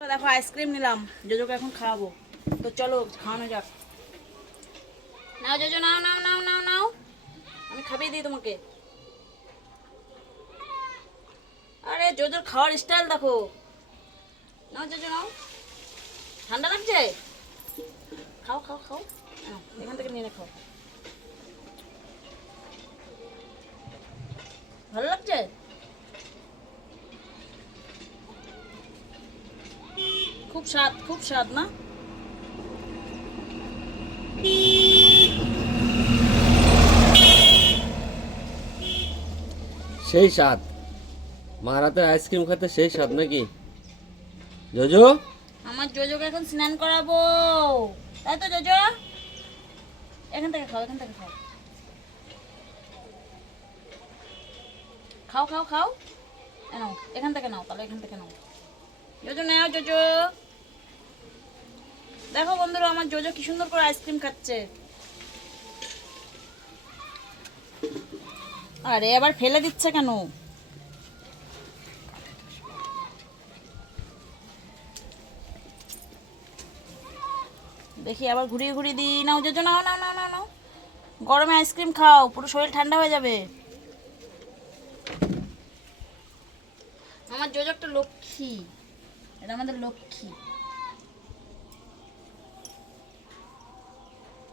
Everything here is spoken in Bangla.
দেখো আইসক্রিম নিলাম, জোজোকে এখন খাওয়াবো। তো চলো খাওয়ানো যাক। নাও জোজো, নাও নাও নাও নাও নাও, আমি খাইয়ে দিই তোমাকে। আরে জোজোর খাওয়ার স্টাইল দেখো। নাও জোজো নাও, ঠান্ডা লাগছে? খাও খাও খাও, নাও, এখান থেকে নিয়ে খাও। ভালো লাগছে? খুব স্বাদ, খুব স্বাদ না? সেই স্বাদ। মার হাতের আইসক্রিম খেতে সেই স্বাদ নাকি জোজো? আমার জোজোকে এখন স্নান করাবো, তাই তো জোজো? এখান থেকে খাও, এখান থেকে খাও, খাও খাও খাও, নাও এখান থেকে নাও, তাহলে এখান থেকে নাও। জোজো নাও জোজো। দেখো বন্ধুরা, আমার জোজো কি সুন্দর করে আইসক্রিম খাচ্ছে। আরে আবার ফেলে দিচ্ছে কেন? দেখি আবার ঘুরিয়ে ঘুরিয়ে দিই। নাও জোজো, নাও নাও নাও নাও নাও, গরমে আইসক্রিম খাও, পুরো শরীর ঠান্ডা হয়ে যাবে। আমার জোজো একটা লক্ষ্মী, এটা আমাদের লক্ষ্মী।